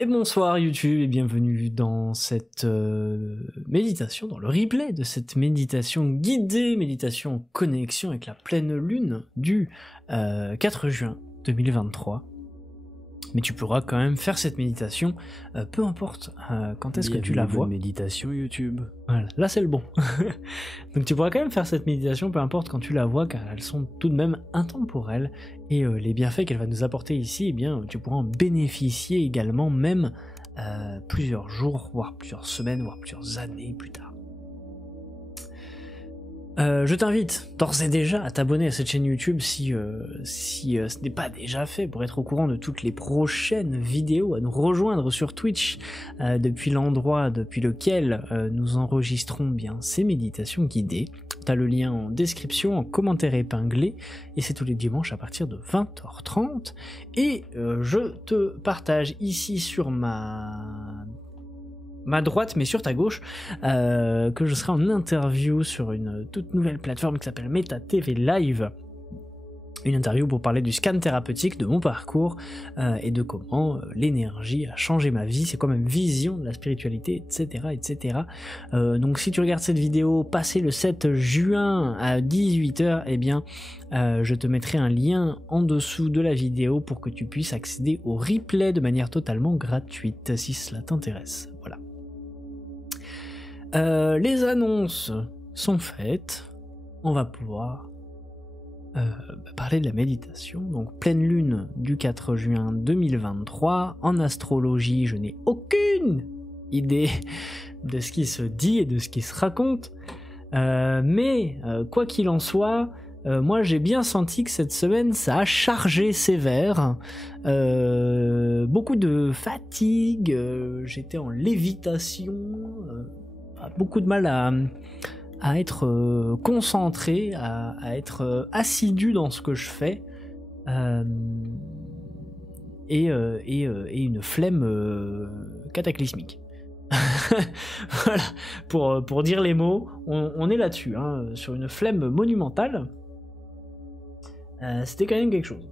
Et bonsoir YouTube et bienvenue dans cette méditation, dans le replay de cette méditation guidée, méditation en connexion avec la pleine lune du 4 juin 2023. Mais tu pourras quand même faire cette méditation, peu importe quand est-ce que tu la vois. Méditation YouTube. Voilà, là c'est le bon. Donc tu pourras quand même faire cette méditation, peu importe quand tu la vois, car elles sont tout de même intemporelles. Et les bienfaits qu'elle va nous apporter ici, eh bien, tu pourras en bénéficier également, même plusieurs jours, voire plusieurs semaines, voire plusieurs années plus tard. Je t'invite d'ores et déjà à t'abonner à cette chaîne YouTube si ce n'est pas déjà fait, pour être au courant de toutes les prochaines vidéos, à nous rejoindre sur Twitch depuis l'endroit depuis lequel nous enregistrons bien ces méditations guidées. T'as le lien en description, en commentaire épinglé, et c'est tous les dimanches à partir de 20h30. Et je te partage ici sur ma droite, mais sur ta gauche, que je serai en interview sur une toute nouvelle plateforme qui s'appelle Meta TV Live. Une interview pour parler du scan thérapeutique, de mon parcours, et de comment l'énergie a changé ma vie, c'est quoi ma vision de la spiritualité, etc. etc. Donc si tu regardes cette vidéo passé le 7 juin à 18h, eh bien je te mettrai un lien en dessous de la vidéo pour que tu puisses accéder au replay de manière totalement gratuite, si cela t'intéresse. Voilà. Les annonces sont faites, on va pouvoir parler de la méditation. Donc pleine lune du 4 juin 2023, en astrologie je n'ai aucune idée de ce qui se dit et de ce qui se raconte, mais quoi qu'il en soit, moi j'ai bien senti que cette semaine ça a chargé sévère, beaucoup de fatigue, j'étais en lévitation, beaucoup de mal à être concentré, à être assidu dans ce que je fais, et une flemme cataclysmique. Voilà, pour dire les mots, on est là-dessus, hein, sur une flemme monumentale. C'était quand même quelque chose.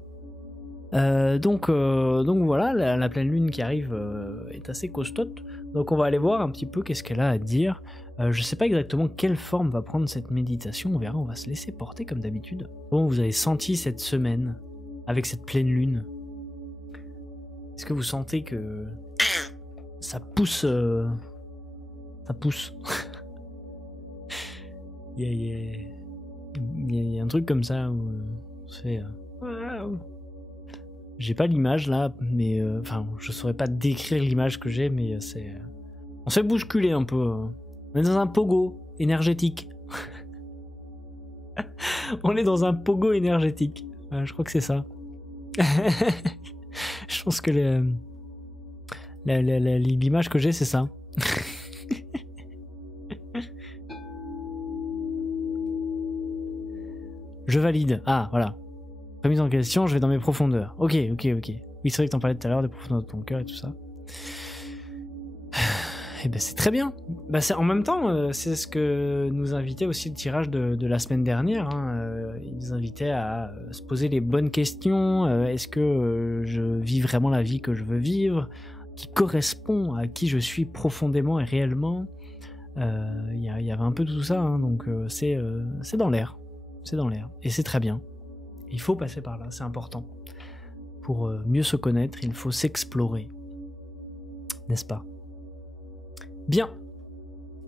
Donc voilà, la pleine lune qui arrive est assez costote, donc on va aller voir un petit peu qu'est-ce qu'elle a à dire. Je sais pas exactement quelle forme va prendre cette méditation, on verra, on va se laisser porter comme d'habitude. Comment vous avez senti cette semaine avec cette pleine lune? Est-ce que vous sentez que ça pousse ça pousse? Il y a un truc comme ça où on se fait... J'ai pas l'image là, mais enfin, je saurais pas décrire l'image que j'ai, mais c'est... On se fait bousculer un peu. On est dans un pogo énergétique. On est dans un pogo énergétique. Je crois que c'est ça. Je pense que l'image que j'ai, c'est ça. Je valide. Ah, voilà. Remise en question, je vais dans mes profondeurs. Ok. Oui, c'est vrai que t'en parlais tout à l'heure, des profondeurs de ton cœur et tout ça. Et ben c'est très bien. Bah en même temps, c'est ce que nous invitait aussi le tirage de la semaine dernière. Hein. Il nous invitait à se poser les bonnes questions. Est-ce que je vis vraiment la vie que je veux vivre, qui correspond à qui je suis profondément et réellement? Il y avait un peu tout ça, hein, donc c'est dans l'air. C'est dans l'air. Et c'est très bien. Il faut passer par là, c'est important. Pour mieux se connaître, il faut s'explorer. N'est-ce pas? Bien.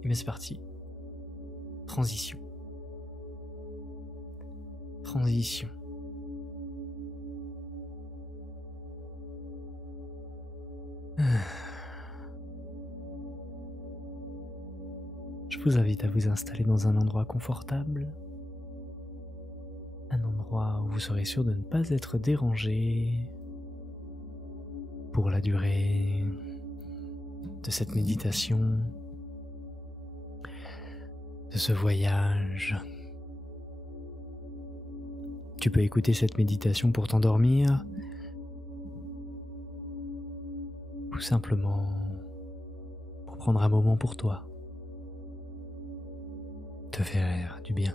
Et bien c'est parti. Transition. Transition. Je vous invite à vous installer dans un endroit confortable. Un endroit où vous serez sûr de ne pas être dérangé pour la durée de cette méditation, de ce voyage. Tu peux écouter cette méditation pour t'endormir, ou simplement pour prendre un moment pour toi, te faire du bien,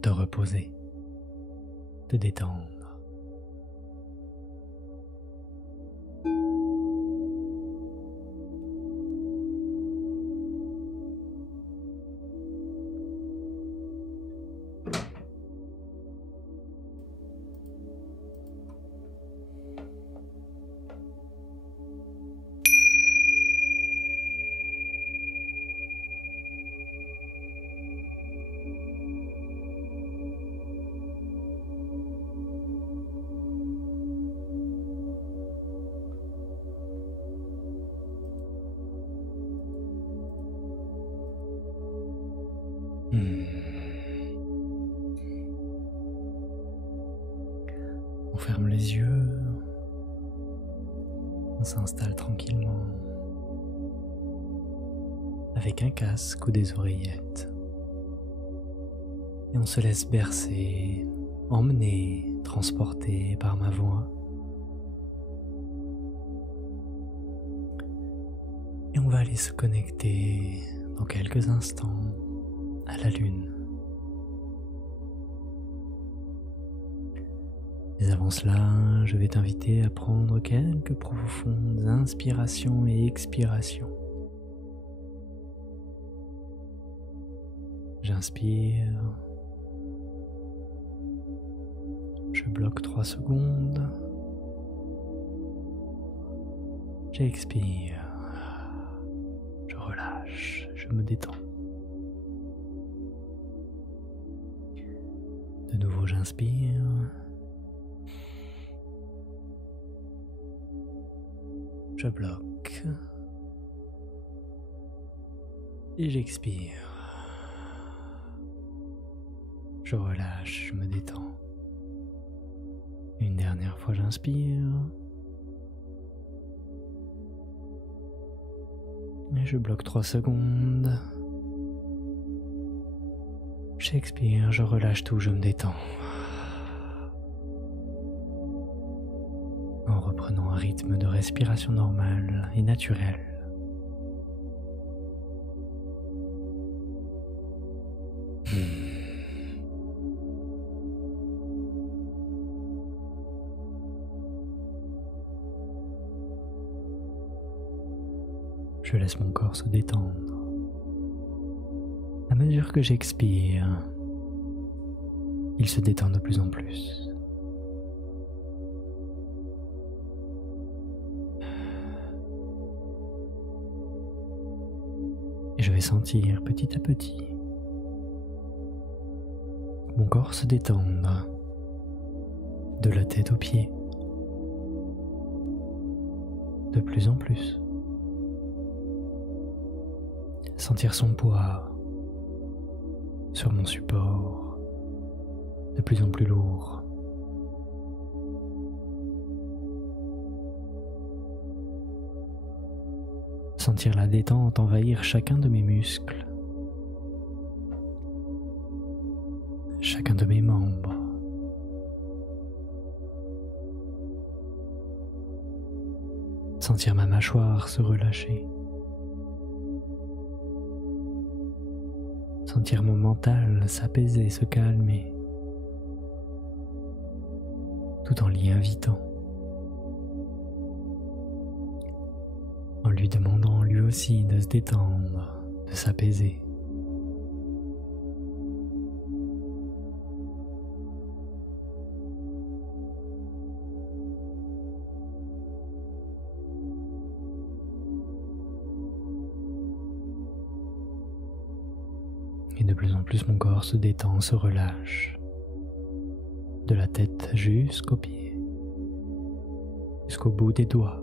te reposer, te détendre. les yeux. On s'installe tranquillement avec un casque ou des oreillettes. Et on se laisse bercer, emmener, transporter par ma voix. Et on va aller se connecter dans quelques instants à la Lune. Mais avant cela, je vais t'inviter à prendre quelques profondes inspirations et expirations. J'inspire. Je bloque 3 secondes. J'expire. Je relâche. Je me détends. De nouveau, j'inspire. Je bloque. Et j'expire. Je relâche, je me détends. Une dernière fois, j'inspire. Et je bloque 3 secondes. J'expire, je relâche tout, je me détends. En reprenant un rythme de respiration normal et naturel. Je laisse mon corps se détendre. À mesure que j'expire, il se détend de plus en plus. Et je vais sentir petit à petit mon corps se détendre de la tête aux pieds, de plus en plus. Sentir son poids sur mon support, de plus en plus lourd. Sentir la détente envahir chacun de mes muscles, chacun de mes membres. Sentir ma mâchoire se relâcher. Sentir mon mental s'apaiser, se calmer, tout en l'y invitant, en lui demandant lui aussi de se détendre, de s'apaiser. Et de plus en plus mon corps se détend, se relâche, de la tête jusqu'aux pieds, jusqu'au bout des doigts.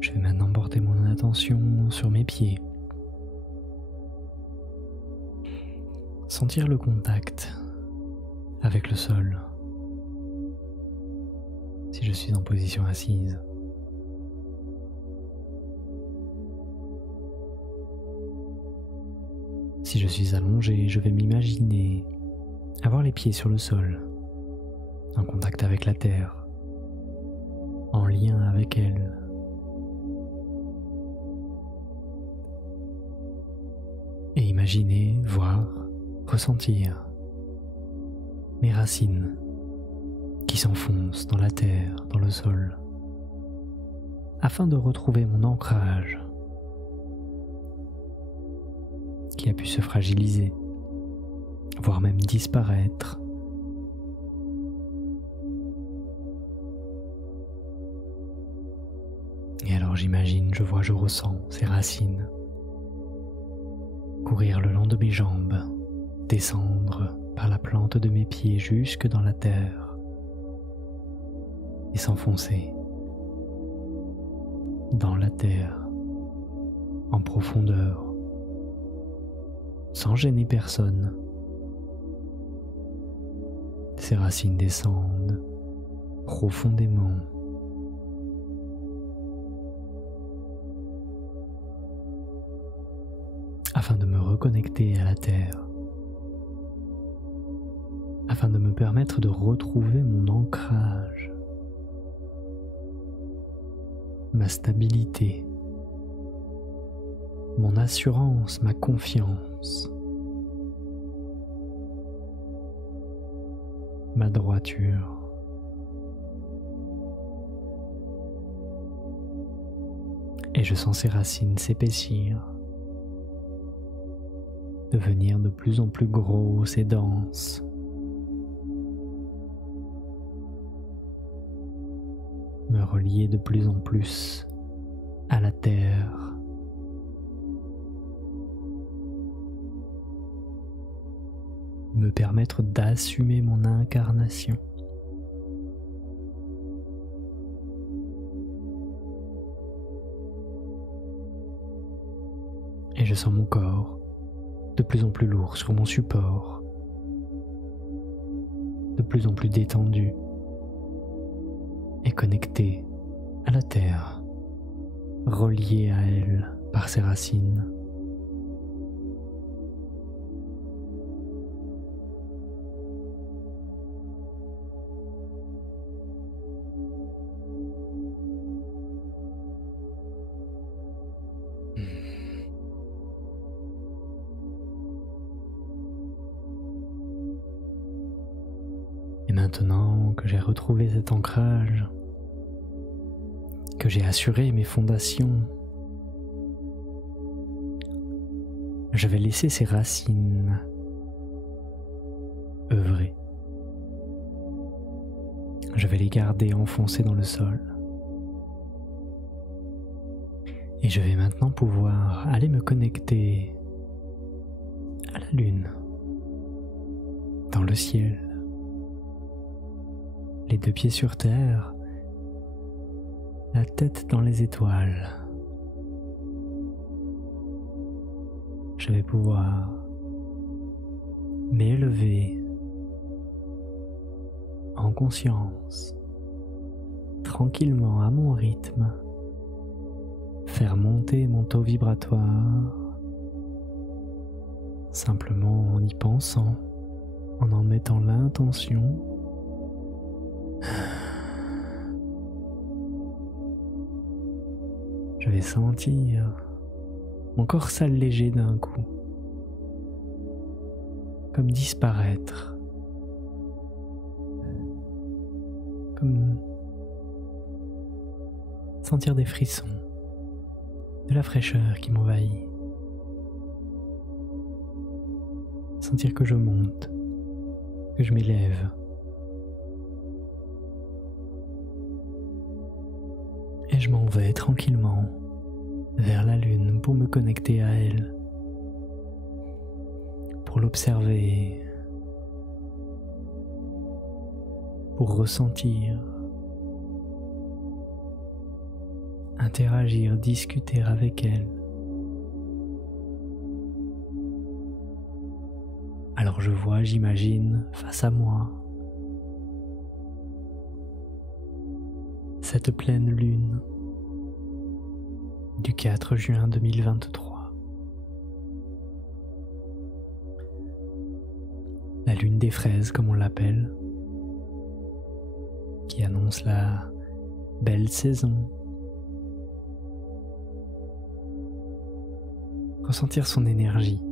Je vais maintenant porter mon attention sur mes pieds. Sentir le contact avec le sol. Si je suis en position assise. Si je suis allongé, je vais m'imaginer avoir les pieds sur le sol, en contact avec la terre, en lien avec elle. Et imaginer, voir, ressentir mes racines qui s'enfoncent dans la terre, dans le sol, afin de retrouver mon ancrage qui a pu se fragiliser, voire même disparaître. Et alors Alors j'imagine, je ressens ces racines courir le long de mes jambes, descendre par la plante de mes pieds jusque dans la terre et s'enfoncer dans la terre en profondeur sans gêner personne. Ces racines descendent profondément afin de me reconnecter à la terre, afin de me permettre de retrouver mon ancrage, ma stabilité, mon assurance, ma confiance, ma droiture. Et je sens ces racines s'épaissir, devenir de plus en plus grosses et denses, me relier de plus en plus à la terre, me permettre d'assumer mon incarnation. Et je sens mon corps de plus en plus lourd sur mon support, de plus en plus détendu et connecté à la terre, relié à elle par ses racines. Et maintenant que j'ai retrouvé cet ancrage, que j'ai assuré mes fondations, je vais laisser ces racines œuvrer. Je vais les garder enfoncées dans le sol. Et je vais maintenant pouvoir aller me connecter à la lune, dans le ciel, les deux pieds sur terre, la tête dans les étoiles. Je vais pouvoir m'élever en conscience, tranquillement à mon rythme, faire monter mon taux vibratoire, simplement en y pensant, en mettant l'intention. Je vais sentir mon corps s'alléger d'un coup, comme disparaître, comme sentir des frissons, de la fraîcheur qui m'envahit, sentir que je monte, que je m'élève. Et je m'en vais tranquillement vers la lune pour me connecter à elle, pour l'observer, pour ressentir, interagir, discuter avec elle. Alors je vois, j'imagine, face à moi, cette pleine lune du 4 juin 2023. La lune des fraises, comme on l'appelle, qui annonce la belle saison. Ressentir son énergie.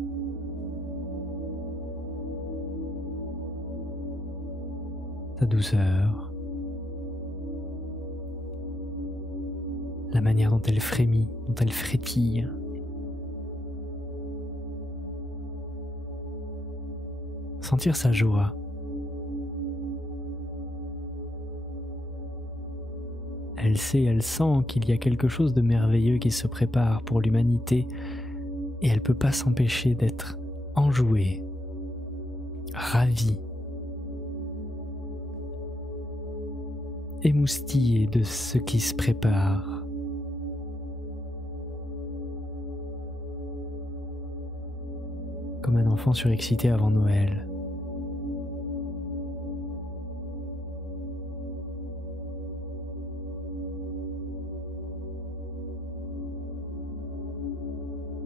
Sa douceur. La manière dont elle frémit, dont elle frétille. Sentir sa joie. Elle Elle sait, elle sent qu'il y a quelque chose de merveilleux qui se prépare pour l'humanité et elle ne peut pas s'empêcher d'être enjouée, ravie, émoustillée de ce qui se prépare. Comme un enfant surexcité avant Noël.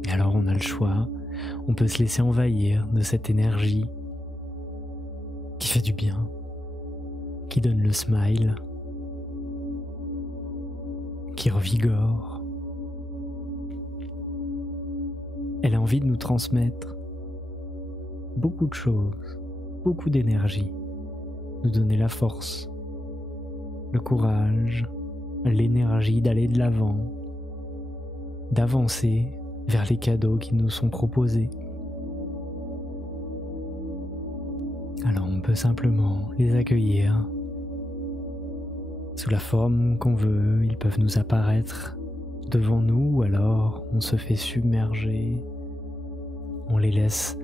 Et alors on a le choix, on peut se laisser envahir de cette énergie qui fait du bien, qui donne le smile, qui revigore. Elle a envie de nous transmettre beaucoup de choses, beaucoup d'énergie, nous donner la force, le courage, l'énergie d'aller de l'avant, d'avancer vers les cadeaux qui nous sont proposés. Alors on peut simplement les accueillir sous la forme qu'on veut. Ils peuvent nous apparaître devant nous ou alors on se fait submerger, on les laisse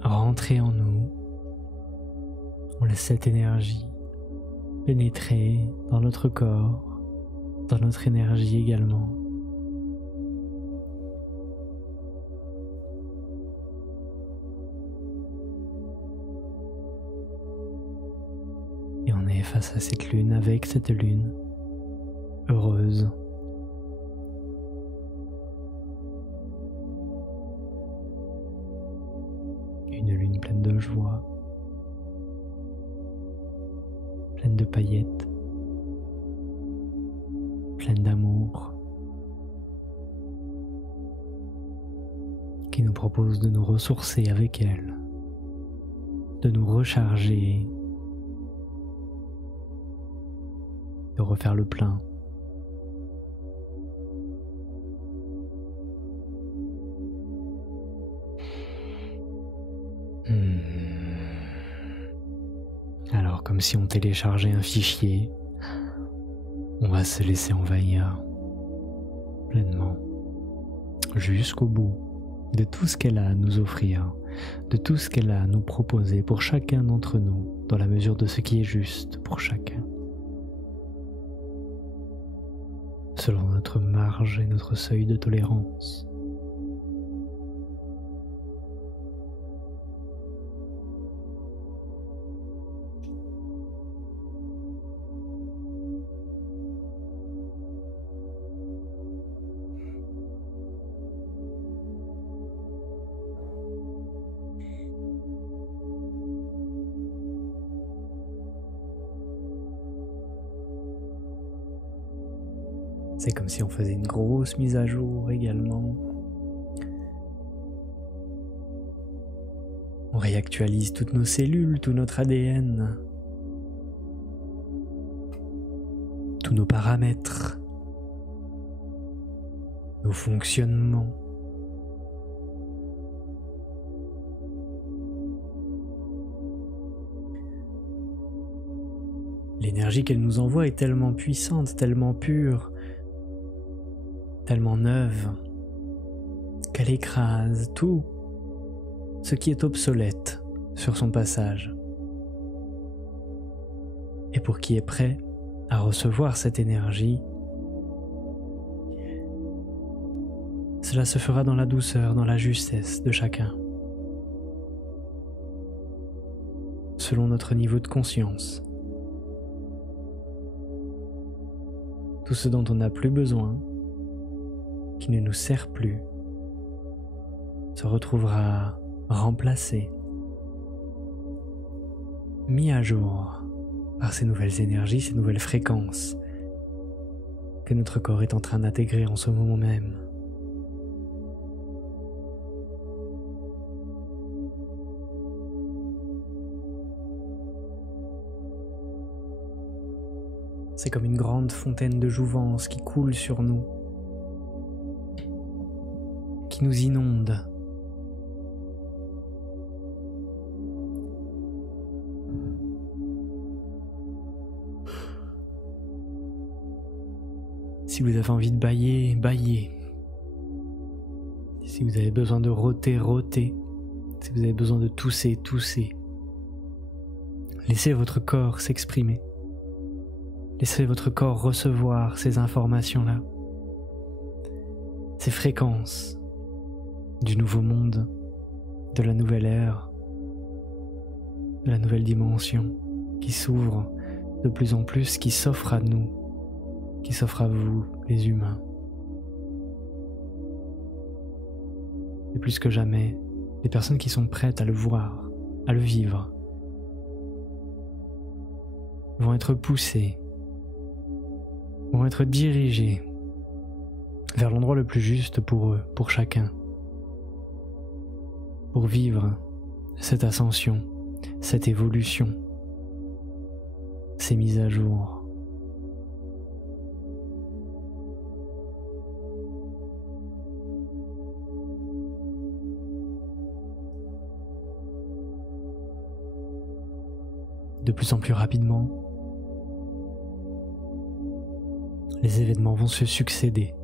rentrer en nous, on laisse cette énergie pénétrer dans notre corps, dans notre énergie également. Et on est face à cette lune, avec cette lune heureuse. Une lune pleine de joie, pleine de paillettes, pleine d'amour, qui nous propose de nous ressourcer avec elle, de nous recharger, de refaire le plein. Alors, comme si on téléchargeait un fichier, on va se laisser envahir pleinement jusqu'au bout de tout ce qu'elle a à nous offrir, de tout ce qu'elle a à nous proposer pour chacun d'entre nous, dans la mesure de ce qui est juste pour chacun, selon notre marge et notre seuil de tolérance. C'est comme si on faisait une grosse mise à jour également. On réactualise toutes nos cellules, tout notre ADN, tous nos paramètres, nos fonctionnements. L'énergie qu'elle nous envoie est tellement puissante, tellement pure, tellement neuve, qu'elle écrase tout ce qui est obsolète sur son passage. Et pour qui est prêt à recevoir cette énergie, cela se fera dans la douceur, dans la justesse de chacun, selon notre niveau de conscience. Tout ce dont on n'a plus besoin, qui ne nous sert plus, se retrouvera remplacé, mis à jour par ces nouvelles énergies, ces nouvelles fréquences que notre corps est en train d'intégrer en ce moment même. C'est comme une grande fontaine de jouvence qui coule sur nous, qui nous inonde. Si vous avez envie de bâiller, bâillez. Si vous avez besoin de rôter, rôtez. Si vous avez besoin de tousser, toussez. Laissez votre corps s'exprimer. Laissez votre corps recevoir ces informations-là, ces fréquences du nouveau monde, de la nouvelle ère, de la nouvelle dimension qui s'ouvre de plus en plus, qui s'offre à nous, qui s'offre à vous, les humains. Et plus que jamais, les personnes qui sont prêtes à le voir, à le vivre, vont être poussées, vont être dirigées vers l'endroit le plus juste pour eux, pour chacun, pour vivre cette ascension, cette évolution, ces mises à jour. De plus en plus rapidement, les événements vont se succéder.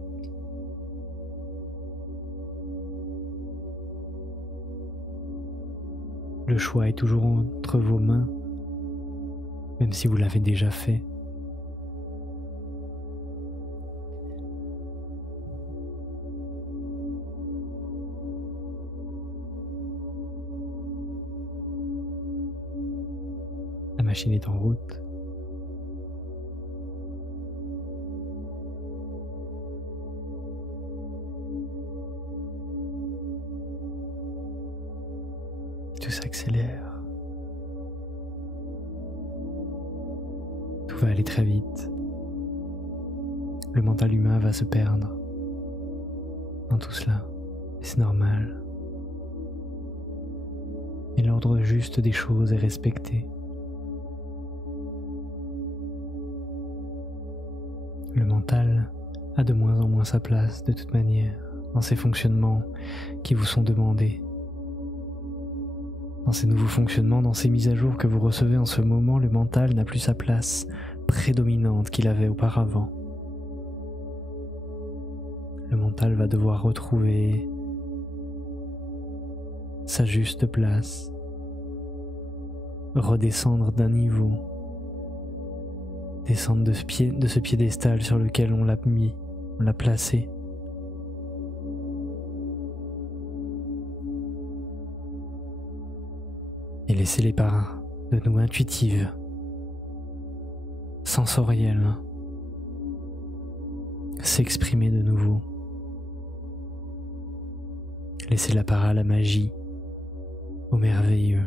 Le choix est toujours entre vos mains, même si vous l'avez déjà fait. La machine est en route. Tout s'accélère. Tout va aller très vite. Le mental humain va se perdre dans tout cela. C'est normal. Et l'ordre juste des choses est respecté. Le mental a de moins en moins sa place de toute manière dans ces fonctionnements qui vous sont demandés. Dans ces nouveaux fonctionnements, dans ces mises à jour que vous recevez en ce moment, le mental n'a plus sa place prédominante qu'il avait auparavant. Le mental va devoir retrouver sa juste place, redescendre d'un niveau, descendre de ce piédestal sur lequel on l'a mis, on l'a placé. Et laisser les parts de nous intuitives, sensorielles, s'exprimer de nouveau. Laisser la part à la magie, au merveilleux,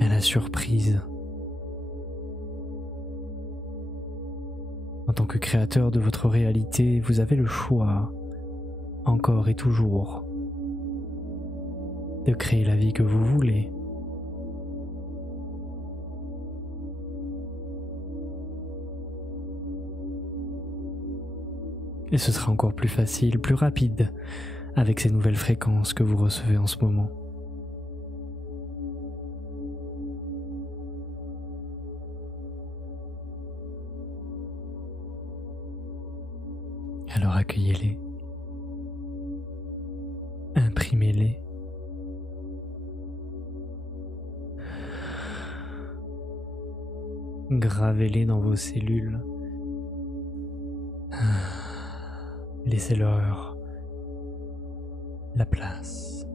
à la surprise. En tant que créateur de votre réalité, vous avez le choix, encore et toujours, de créer la vie que vous voulez. Et ce sera encore plus facile, plus rapide, avec ces nouvelles fréquences que vous recevez en ce moment. Alors accueillez-les, imprimez-les, gravez-les dans vos cellules, laissez-leur la place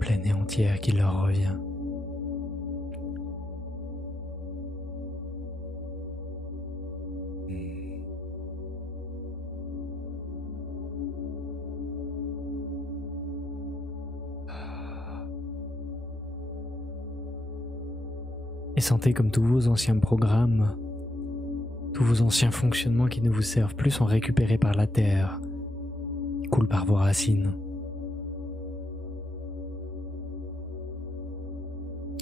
pleine et entière qui leur revient. Et sentez comme tous vos anciens programmes, tous vos anciens fonctionnements qui ne vous servent plus sont récupérés par la terre, coulent par vos racines.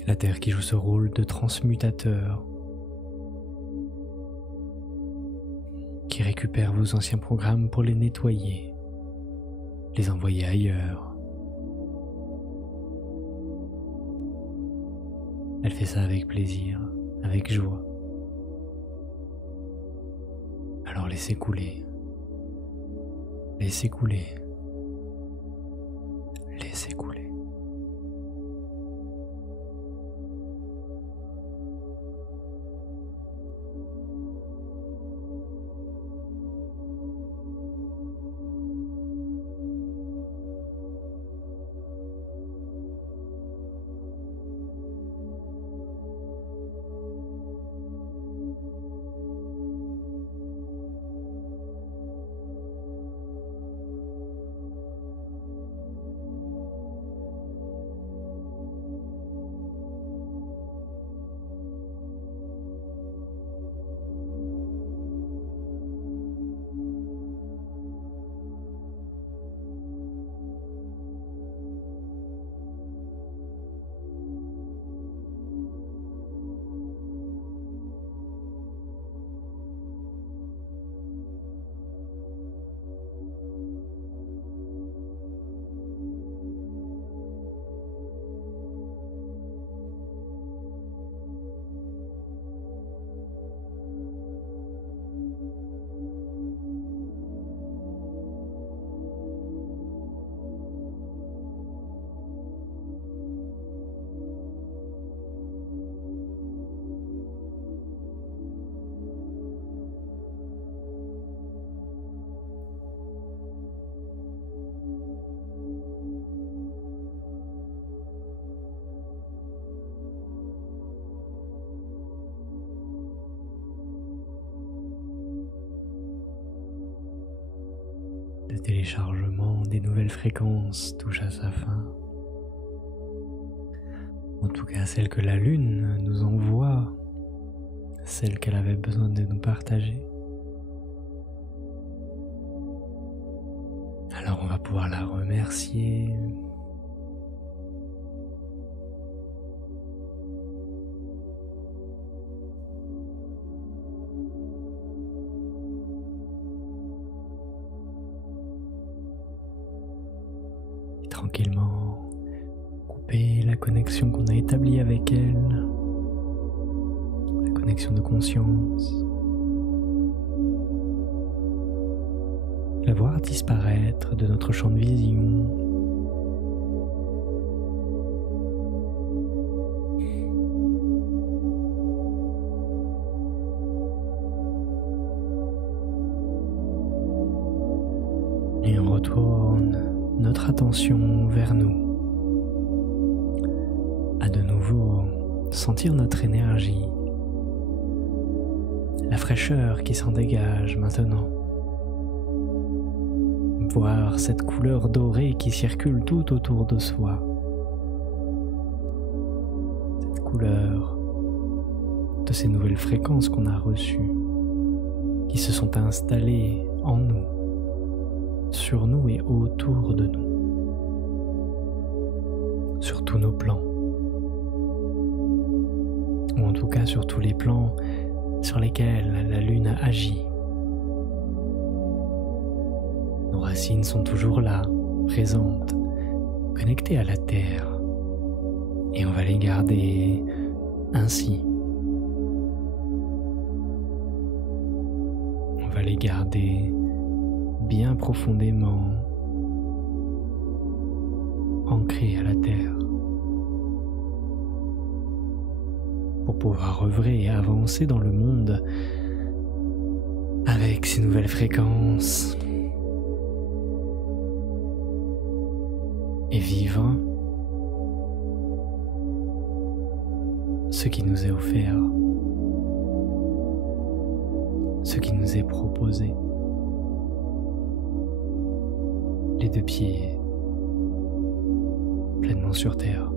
La terre qui joue ce rôle de transmutateur, qui récupère vos anciens programmes pour les nettoyer, les envoyer ailleurs. Elle fait ça avec plaisir, avec joie. Alors Alors laissez couler. Laissez couler. Laissez couler. Le téléchargement des nouvelles fréquences touche à sa fin. En tout cas, celle que la Lune nous envoie, celle qu'elle avait besoin de nous partager. Alors on va pouvoir la remercier. Tranquillement couper la connexion qu'on a établie avec elle, la connexion de conscience, la voir disparaître de notre champ de vision. Et on retourne notre attention vers nous, à de nouveau sentir notre énergie, la fraîcheur qui s'en dégage maintenant, voir cette couleur dorée qui circule tout autour de soi, cette couleur de ces nouvelles fréquences qu'on a reçues, qui se sont installées en nous, sur nous et autour de nous, sur tous nos plans, ou en tout cas sur tous les plans sur lesquels la Lune a agi. Nos racines sont toujours là, présentes, connectées à la Terre, et on va les garder ainsi. On va les garder bien profondément ancrés à la Terre pour pouvoir œuvrer et avancer dans le monde avec ces nouvelles fréquences et vivre ce qui nous est offert, ce qui nous est proposé. Les deux pieds pleinement sur terre.